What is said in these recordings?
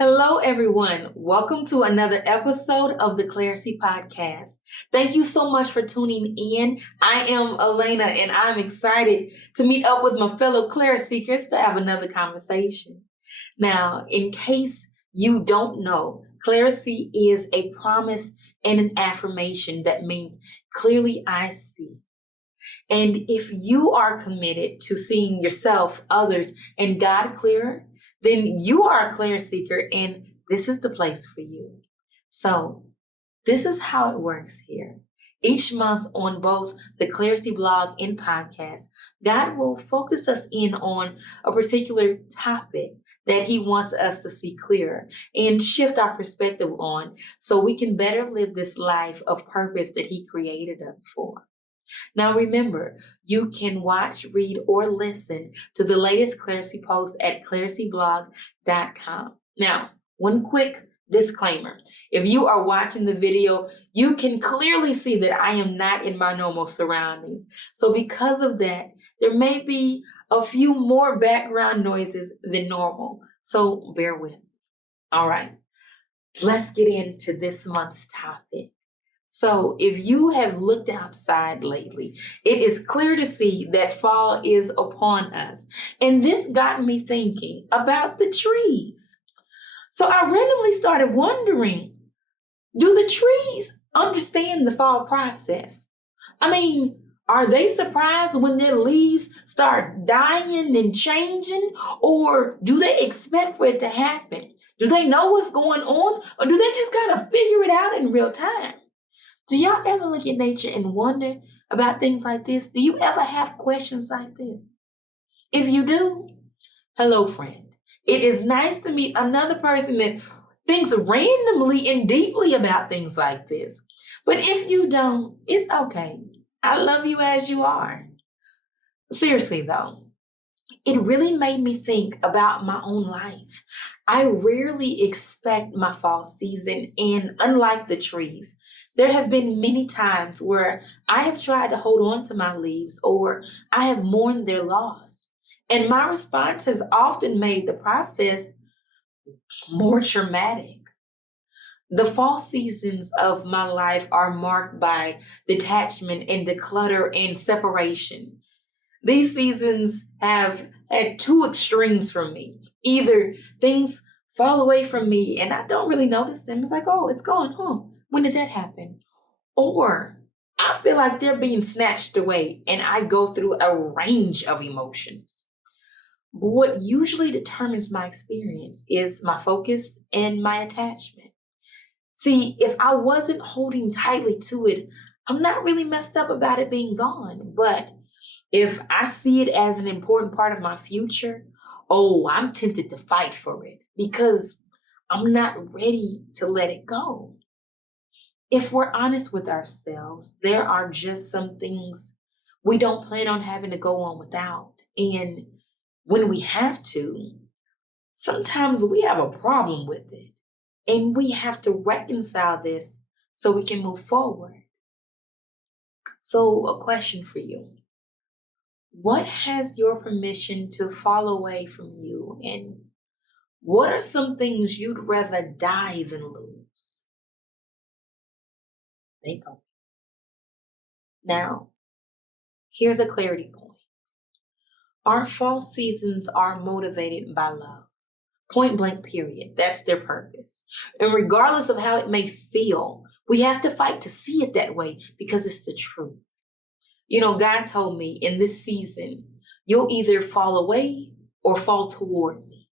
Hello, everyone. Welcome to another episode of the Clarisee podcast. Thank you so much for tuning in. I am Elena, and I'm excited to meet up with my fellow Clariseekers to have another conversation. Now, in case you don't know, Clarisee is a promise and an affirmation that means clearly I see. And if you are committed to seeing yourself, others, and God clearer, then you are a clear seeker, and this is the place for you. So, this is how it works here. Each month on both the Clarisee blog and podcast, God will focus us in on a particular topic that He wants us to see clearer and shift our perspective on so we can better live this life of purpose that He created us for. Now remember, you can watch, read, or listen to the latest Clarisee post at clariseeblog.com. Now, one quick disclaimer. If you are watching the video, you can clearly see that I am not in my normal surroundings. So because of that, there may be a few more background noises than normal. So bear with me. All right, let's get into this month's topic. So if you have looked outside lately, it is clear to see that fall is upon us. And this got me thinking about the trees. So I randomly started wondering, do the trees understand the fall process? I mean, are they surprised when their leaves start dying and changing? Or do they expect for it to happen? Do they know what's going on? Or do they just kind of figure it out in real time? Do y'all ever look at nature and wonder about things like this? Do you ever have questions like this? If you do, hello, friend. It is nice to meet another person that thinks randomly and deeply about things like this. But if you don't, it's okay. I love you as you are. Seriously, though, it really made me think about my own life. I rarely expect my fall season, and unlike the trees, there have been many times where I have tried to hold on to my leaves or I have mourned their loss. And my response has often made the process more traumatic. The fall seasons of my life are marked by detachment and declutter and separation. These seasons have had two extremes for me. Either things fall away from me and I don't really notice them. It's like, oh, it's gone. Huh? When did that happen? Or I feel like they're being snatched away and I go through a range of emotions. But what usually determines my experience is my focus and my attachment. See, if I wasn't holding tightly to it, I'm not really messed up about it being gone. But if I see it as an important part of my future, oh, I'm tempted to fight for it because I'm not ready to let it go. If we're honest with ourselves, there are just some things we don't plan on having to go on without. And when we have to, sometimes we have a problem with it. And we have to reconcile this so we can move forward. So, a question for you. What has your permission to fall away from you? And what are some things you'd rather die than lose? Think of it. Now, here's a clarity point. Our fall seasons are motivated by love. Point blank, period. That's their purpose. And regardless of how it may feel, we have to fight to see it that way because it's the truth. You know, God told me in this season, you'll either fall away or fall toward me.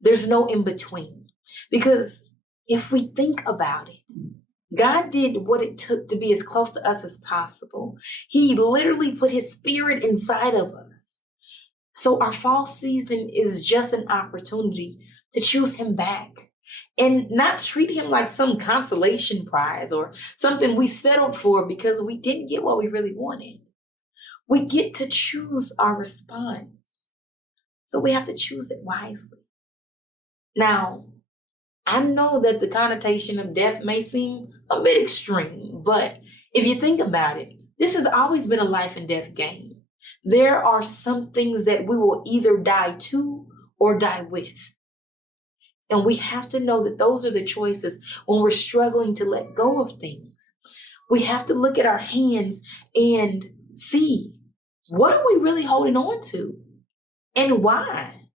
There's no in between. Because if we think about it, God did what it took to be as close to us as possible. He literally put His Spirit inside of us. So our fall season is just an opportunity to choose Him back and not treat Him like some consolation prize or something we settled for because we didn't get what we really wanted. We get to choose our response. So we have to choose it wisely. Now, I know that the connotation of death may seem a bit extreme, but if you think about it, this has always been a life and death game. There are some things that we will either die to or die with. And we have to know that those are the choices when we're struggling to let go of things. We have to look at our hands and see, what are we really holding on to and why?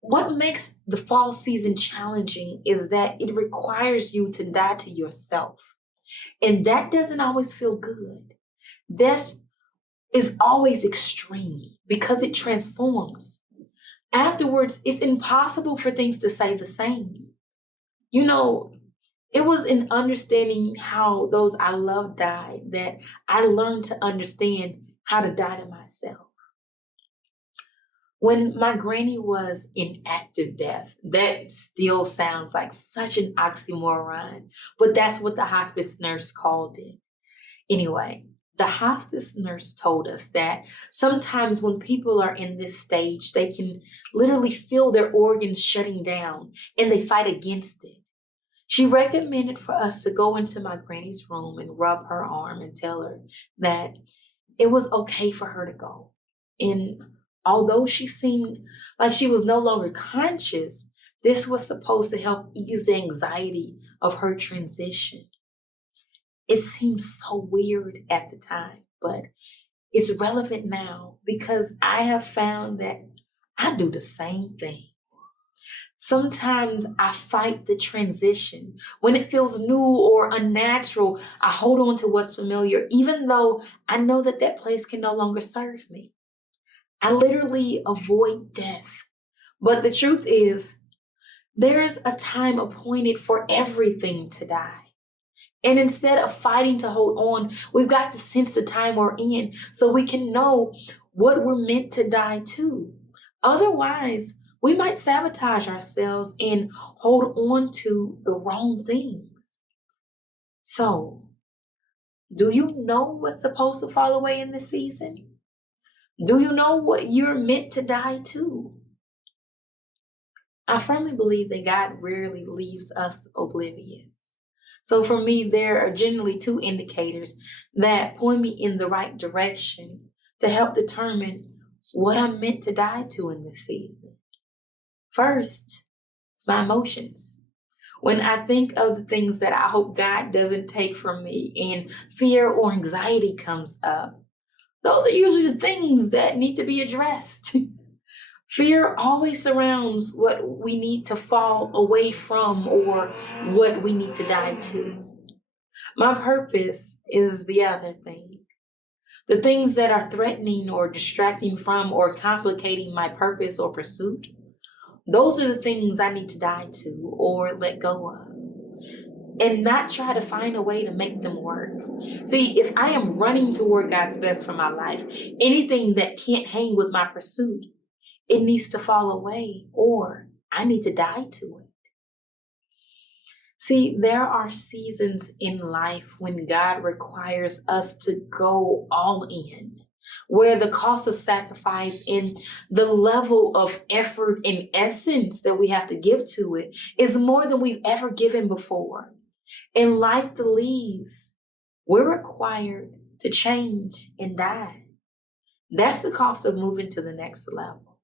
What makes the fall season challenging is that it requires you to die to yourself. And that doesn't always feel good. Death is always extreme because it transforms. Afterwards, it's impossible for things to stay the same. You know, it was in understanding how those I love died that I learned to understand how to die to myself. When my granny was in active death, that still sounds like such an oxymoron, but that's what the hospice nurse called it. Anyway, the hospice nurse told us that sometimes when people are in this stage, they can literally feel their organs shutting down and they fight against it. She recommended for us to go into my granny's room and rub her arm and tell her that it was okay for her to go. And although she seemed like she was no longer conscious, this was supposed to help ease the anxiety of her transition. It seems so weird at the time, but it's relevant now because I have found that I do the same thing. Sometimes I fight the transition. When it feels new or unnatural, I hold on to what's familiar, even though I know that that place can no longer serve me. I literally avoid death. But the truth is, there is a time appointed for everything to die. And instead of fighting to hold on, we've got to sense the time we're in so we can know what we're meant to die to. Otherwise, we might sabotage ourselves and hold on to the wrong things. So, do you know what's supposed to fall away in this season? Do you know what you're meant to die to? I firmly believe that God rarely leaves us oblivious. So for me, there are generally two indicators that point me in the right direction to help determine what I'm meant to die to in this season. First, it's my emotions. When I think of the things that I hope God doesn't take from me and fear or anxiety comes up, those are usually the things that need to be addressed. Fear always surrounds what we need to fall away from or what we need to die to. My purpose is the other thing. The things that are threatening or distracting from or complicating my purpose or pursuit, those are the things I need to die to or let go of. And not try to find a way to make them work. See, if I am running toward God's best for my life, anything that can't hang with my pursuit, it needs to fall away or I need to die to it. See, there are seasons in life when God requires us to go all in, where the cost of sacrifice and the level of effort and essence that we have to give to it is more than we've ever given before. And like the leaves, we're required to change and die. That's the cost of moving to the next level.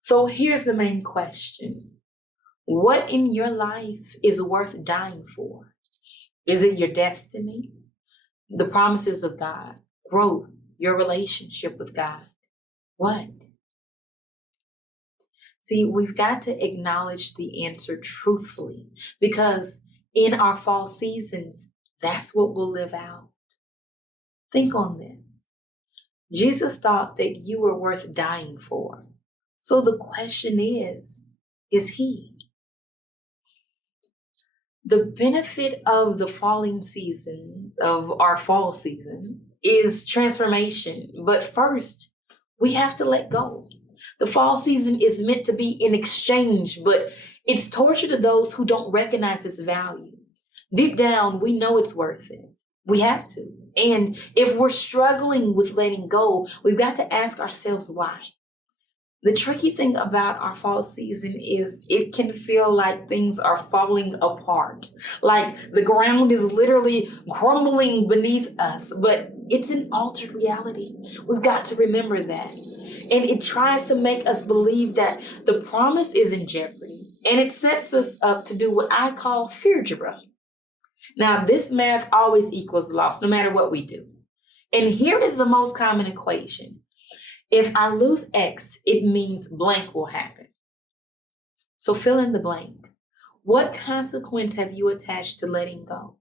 So here's the main question. What in your life is worth dying for? Is it your destiny, the promises of God, growth, your relationship with God? What? See, we've got to acknowledge the answer truthfully because in our fall seasons, that's what we'll live out. Think on this. Jesus thought that you were worth dying for. So the question is he? The benefit of the falling season, of our fall season, is transformation. But first, we have to let go. The fall season is meant to be an exchange, but it's torture to those who don't recognize its value. Deep down, we know it's worth it. We have to. And if we're struggling with letting go, we've got to ask ourselves why. The tricky thing about our fall season is it can feel like things are falling apart, like the ground is literally crumbling beneath us, but it's an altered reality. We've got to remember that. And it tries to make us believe that the promise is in jeopardy. And it sets us up to do what I call fear algebra. Now, this math always equals loss, no matter what we do. And here is the most common equation. If I lose X, it means blank will happen. So fill in the blank. What consequence have you attached to letting go?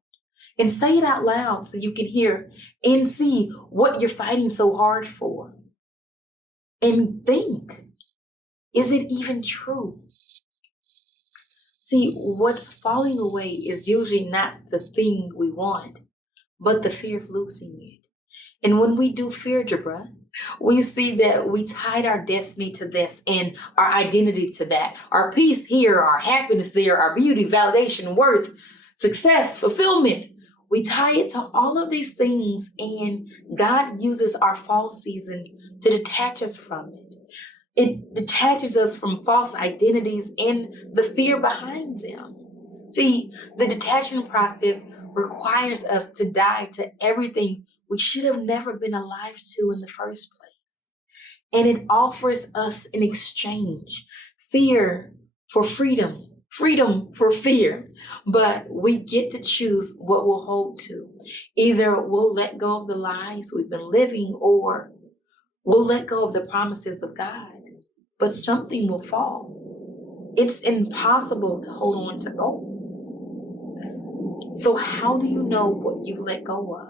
And say it out loud so you can hear and see what you're fighting so hard for. And think, is it even true? See, what's falling away is usually not the thing we want, but the fear of losing it. And when we do fear algebra, we see that we tied our destiny to this and our identity to that. Our peace here, our happiness there, our beauty, validation, worth, success, fulfillment. We tie it to all of these things, and God uses our fall season to detach us from it. It detaches us from false identities and the fear behind them. See, the detachment process requires us to die to everything we should have never been alive to in the first place. And it offers us an exchange, fear for freedom, freedom for fear. But we get to choose what we'll hold to. Either we'll let go of the lies we've been living, or we'll let go of the promises of God. But something will fall. It's impossible to hold on to both. So how do you know what you've let go of?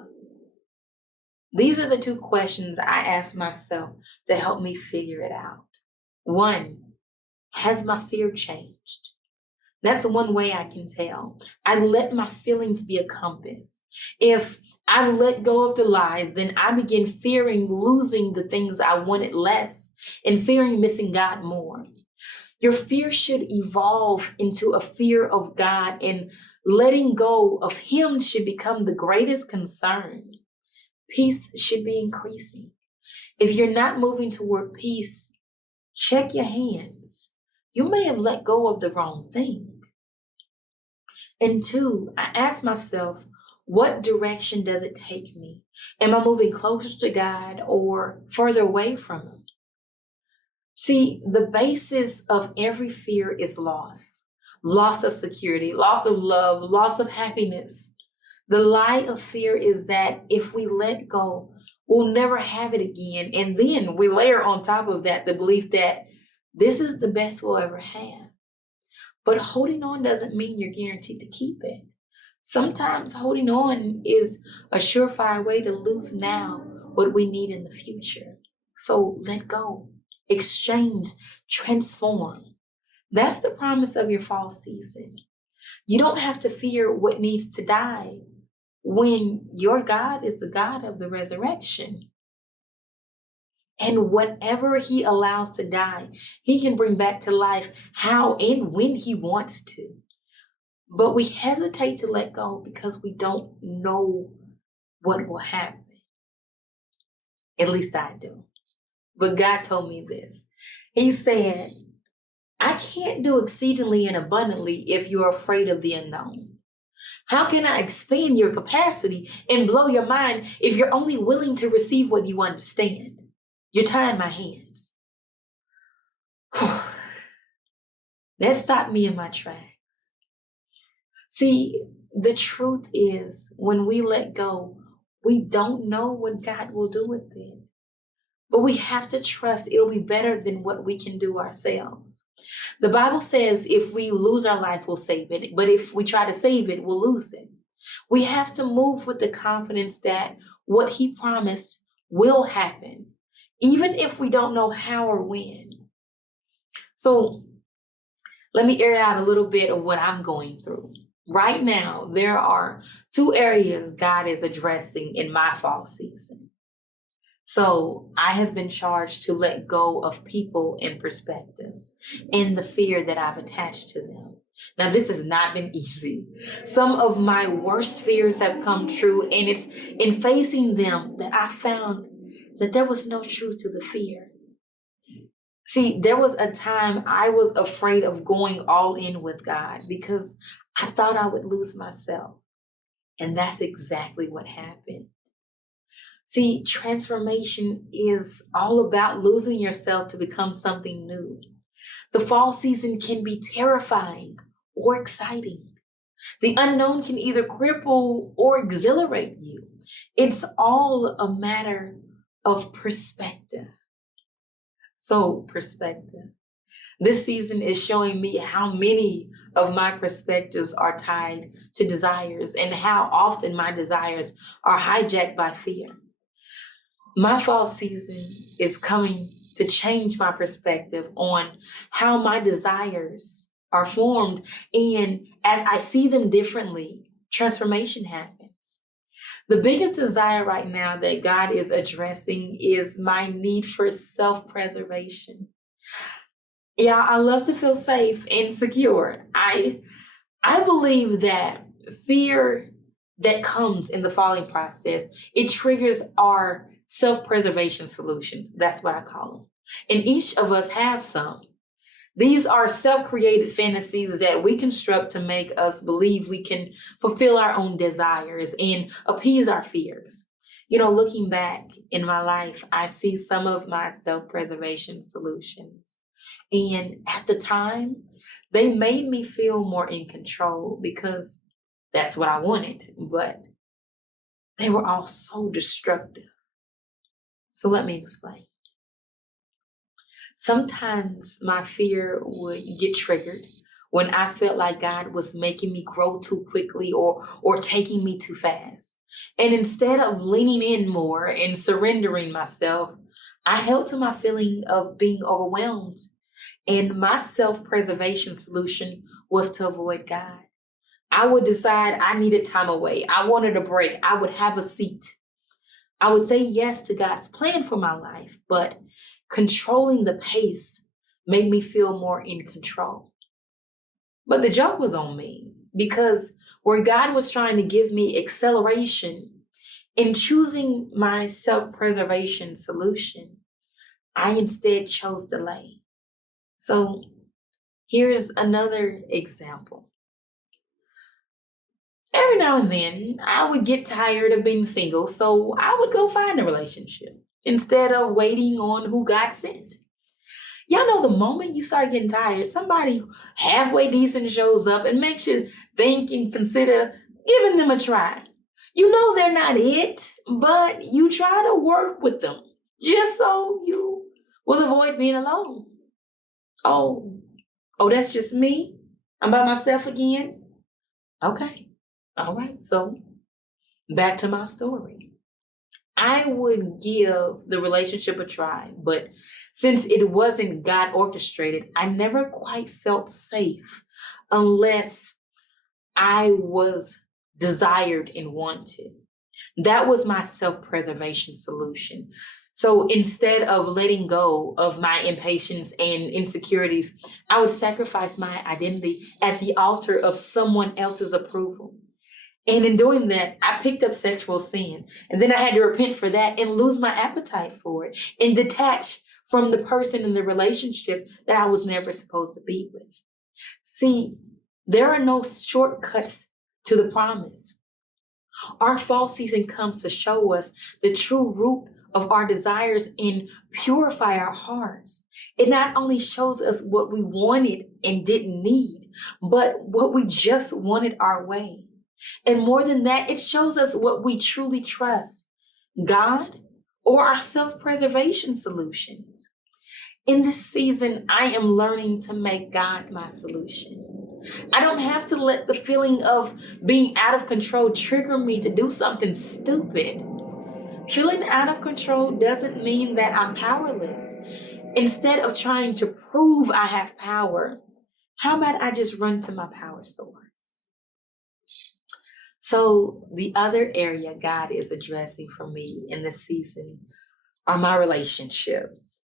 These are the two questions I ask myself to help me figure it out. One, has my fear changed? That's one way I can tell. I let my feelings be a compass. If I let go of the lies, then I begin fearing losing the things I wanted less and fearing missing God more. Your fear should evolve into a fear of God, and letting go of Him should become the greatest concern. Peace should be increasing. If you're not moving toward peace, check your hands. You may have let go of the wrong thing. And two, I ask myself, what direction does it take me? Am I moving closer to God or further away from Him? See, the basis of every fear is loss. Loss of security, loss of love, loss of happiness. The lie of fear is that if we let go, we'll never have it again. And then we layer on top of that the belief that this is the best we'll ever have. But holding on doesn't mean you're guaranteed to keep it. Sometimes holding on is a surefire way to lose now what we need in the future. So let go, exchange, transform. That's the promise of your fall season. You don't have to fear what needs to die when your God is the God of the resurrection. And whatever He allows to die, He can bring back to life how and when He wants to. But we hesitate to let go because we don't know what will happen. At least I do. But God told me this. He said, I can't do exceedingly and abundantly if you're afraid of the unknown. How can I expand your capacity and blow your mind if you're only willing to receive what you understand? You're tying my hands. That stopped me in my tracks. See, the truth is, when we let go, we don't know what God will do with it. But we have to trust it'll be better than what we can do ourselves. The Bible says if we lose our life, we'll save it. But if we try to save it, we'll lose it. We have to move with the confidence that what He promised will happen, even if we don't know how or when. So let me air out a little bit of what I'm going through. Right now, there are two areas God is addressing in my fall season. So I have been charged to let go of people and perspectives and the fear that I've attached to them. Now, this has not been easy. Some of my worst fears have come true, and it's in facing them that I found that there was no truth to the fear. See, there was a time I was afraid of going all in with God because I thought I would lose myself. And that's exactly what happened. See, transformation is all about losing yourself to become something new. The fall season can be terrifying or exciting. The unknown can either cripple or exhilarate you. It's all a matter of perspective. So, perspective. This season is showing me how many of my perspectives are tied to desires and how often my desires are hijacked by fear. My fall season is coming to change my perspective on how my desires are formed. And as I see them differently, transformation happens. The biggest desire right now that God is addressing is my need for self-preservation. Yeah, I love to feel safe and secure. I believe that fear that comes in the falling process, it triggers our self-preservation solution. That's what I call them. And each of us have some. These are self-created fantasies that we construct to make us believe we can fulfill our own desires and appease our fears. Looking back in my life, I see some of my self-preservation solutions. And at the time, they made me feel more in control because that's what I wanted, but they were all so destructive. So let me explain. Sometimes my fear would get triggered when I felt like God was making me grow too quickly or taking me too fast. And instead of leaning in more and surrendering myself, I held to my feeling of being overwhelmed. And my self-preservation solution was to avoid God. I would decide I needed time away. I wanted a break. I would have a seat. I would say yes to God's plan for my life, but controlling the pace made me feel more in control. But the joke was on me because where God was trying to give me acceleration in choosing my self-preservation solution, I instead chose delay. So here's another example. Every now and then, I would get tired of being single, so I would go find a relationship instead of waiting on who God sent. Y'all know the moment you start getting tired, somebody halfway decent shows up and makes you think and consider giving them a try. You know they're not it, but you try to work with them just so you will avoid being alone. Oh, that's just me? I'm by myself again? Okay. All right. So back to my story. I would give the relationship a try, but since it wasn't God orchestrated, I never quite felt safe unless I was desired and wanted. That was my self-preservation solution. So instead of letting go of my impatience and insecurities, I would sacrifice my identity at the altar of someone else's approval. And in doing that, I picked up sexual sin. And then I had to repent for that and lose my appetite for it and detach from the person in the relationship that I was never supposed to be with. See, there are no shortcuts to the promise. Our fall season comes to show us the true root of our desires and purify our hearts. It not only shows us what we wanted and didn't need, but what we just wanted our way. And more than that, it shows us what we truly trust, God or our self-preservation solutions. In this season, I am learning to make God my solution. I don't have to let the feeling of being out of control trigger me to do something stupid. Feeling out of control doesn't mean that I'm powerless. Instead of trying to prove I have power, how about I just run to my power source? So the other area God is addressing for me in this season are my relationships.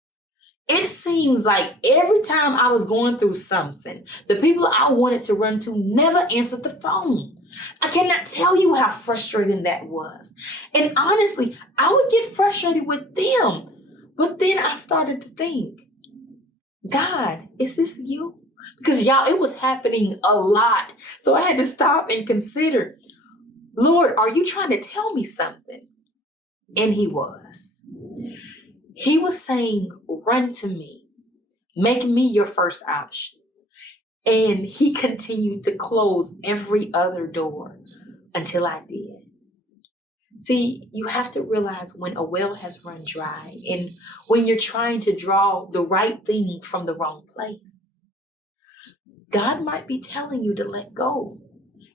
It seems like every time I was going through something, the people I wanted to run to never answered the phone. I cannot tell you how frustrating that was. And honestly, I would get frustrated with them. But then I started to think, God, is this you? Because y'all, it was happening a lot. So I had to stop and consider, Lord, are you trying to tell me something? And he was. He was saying, run to me, make me your first option. And he continued to close every other door until I did. See, you have to realize when a well has run dry and when you're trying to draw the right thing from the wrong place, God might be telling you to let go.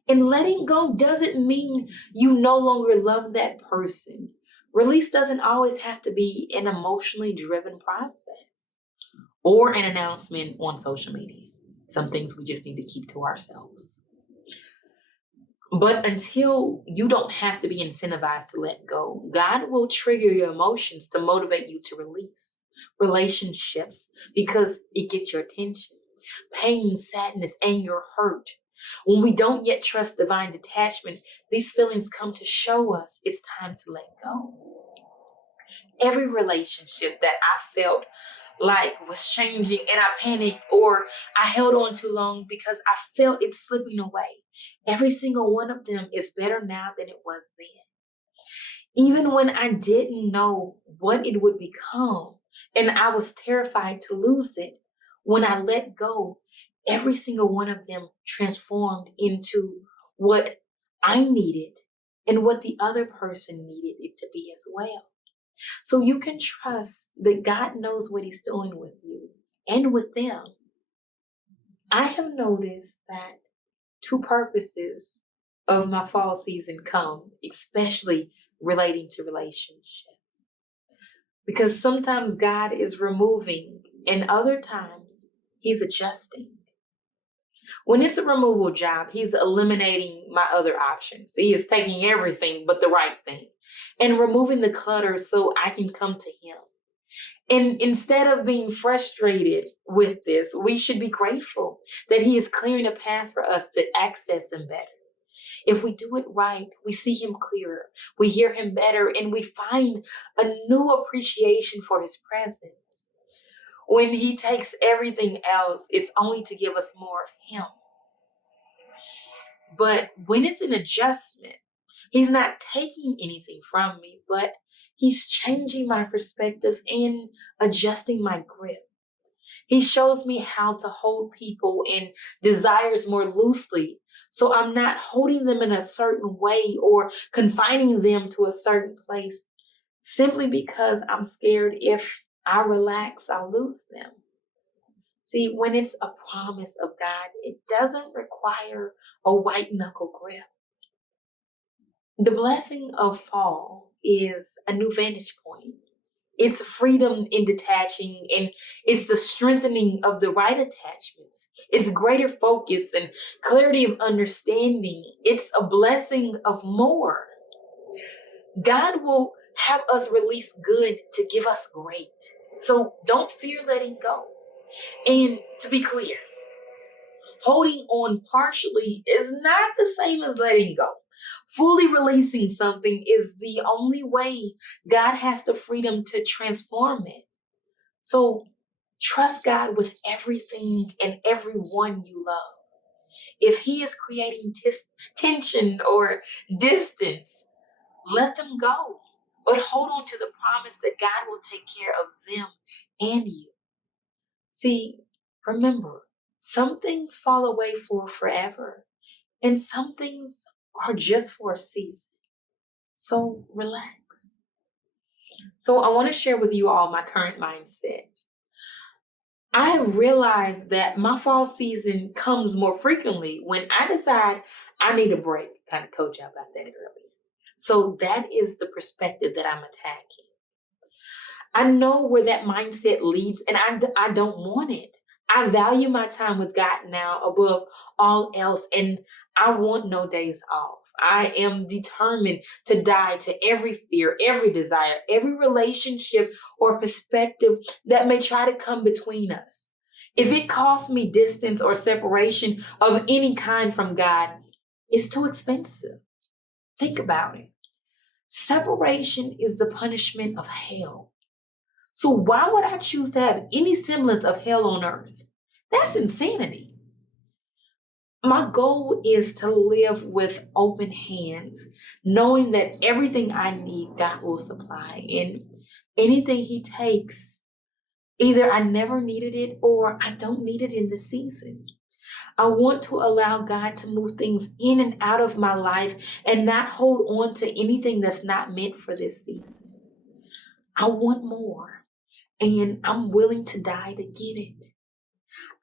And letting go doesn't mean you no longer love that person. Release doesn't always have to be an emotionally driven process or an announcement on social media. Some things we just need to keep to ourselves. But until you don't have to be incentivized to let go, God will trigger your emotions to motivate you to release relationships because it gets your attention. Pain, sadness, anger, hurt. When we don't yet trust divine detachment, these feelings come to show us it's time to let go. Every relationship that I felt like was changing and I panicked or I held on too long because I felt it slipping away. Every single one of them is better now than it was then. Even when I didn't know what it would become and I was terrified to lose it, when I let go, every single one of them transformed into what I needed and what the other person needed it to be as well. So you can trust that God knows what he's doing with you and with them. I have noticed that two purposes of my fall season come, especially relating to relationships. Because sometimes God is removing and other times he's adjusting. When it's a removal job, he's eliminating my other options. He is taking everything but the right thing and removing the clutter so I can come to him. And instead of being frustrated with this, we should be grateful that he is clearing a path for us to access him better. If we do it right, we see him clearer, we hear him better, and we find a new appreciation for his presence. When he takes everything else, it's only to give us more of him. But when it's an adjustment, he's not taking anything from me, but he's changing my perspective and adjusting my grip. He shows me how to hold people and desires more loosely. So I'm not holding them in a certain way or confining them to a certain place simply because I'm scared if I relax, I'll lose them. See, when it's a promise of God, it doesn't require a white knuckle grip. The blessing of fall is a new vantage point. It's freedom in detaching, and it's the strengthening of the right attachments. It's greater focus and clarity of understanding. It's a blessing of more. God will have us release good to give us great. So don't fear letting go. And to be clear, holding on partially is not the same as letting go. Fully releasing something is the only way God has the freedom to transform it. So trust God with everything and everyone you love. If he is creating tension or distance, let them go. But hold on to the promise that God will take care of them and you. See, remember, some things fall away for forever, and some things are just for a season. So relax. So I want to share with you all my current mindset. I have realized that my fall season comes more frequently when I decide I need a break. Kind of told you about that earlier. So that is the perspective that I'm attacking. I know where that mindset leads, and I don't want it. I value my time with God now above all else, and I want no days off. I am determined to die to every fear, every desire, every relationship or perspective that may try to come between us. If it costs me distance or separation of any kind from God, it's too expensive. Think about it. Separation is the punishment of hell. So why would I choose to have any semblance of hell on earth? That's insanity. My goal is to live with open hands, knowing that everything I need, God will supply. And anything He takes, either I never needed it or I don't need it in the season. I want to allow God to move things in and out of my life and not hold on to anything that's not meant for this season. I want more, and I'm willing to die to get it.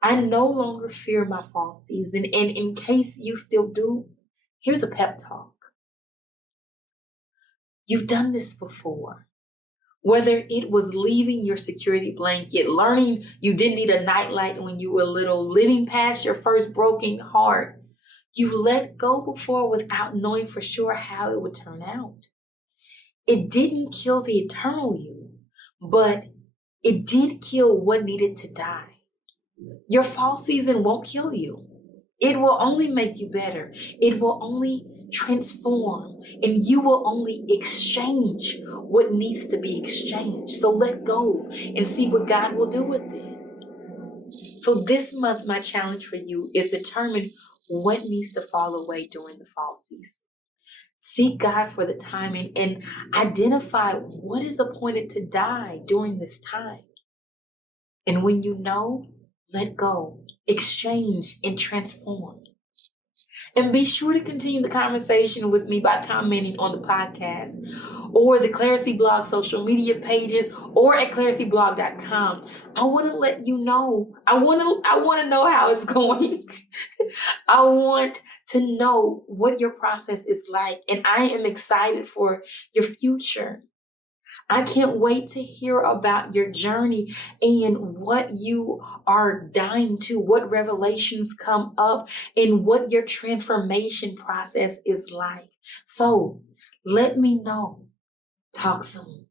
I no longer fear my fall season. And in case you still do, here's a pep talk. You've done this before. Whether it was leaving your security blanket, learning you didn't need a nightlight when you were little, living past your first broken heart, you've let go before without knowing for sure how it would turn out. It didn't kill the eternal you, but it did kill what needed to die. Your fall season won't kill you. It will only make you better. It will only transform, and you will only exchange what needs to be exchanged. So let go and see what God will do with it. So this month, my challenge for you is determine what needs to fall away during the fall season. Seek God for the timing and identify what is appointed to die during this time. And when you know, let go, exchange, and transform. And be sure to continue the conversation with me by commenting on the podcast or the Clarisee blog social media pages or at clariseeblog.com. I want to let you know. I want to know how it's going. I want to know what your process is like, and I am excited for your future. I can't wait to hear about your journey and what you are dying to, what revelations come up, and what your transformation process is like. So let me know. Talk soon.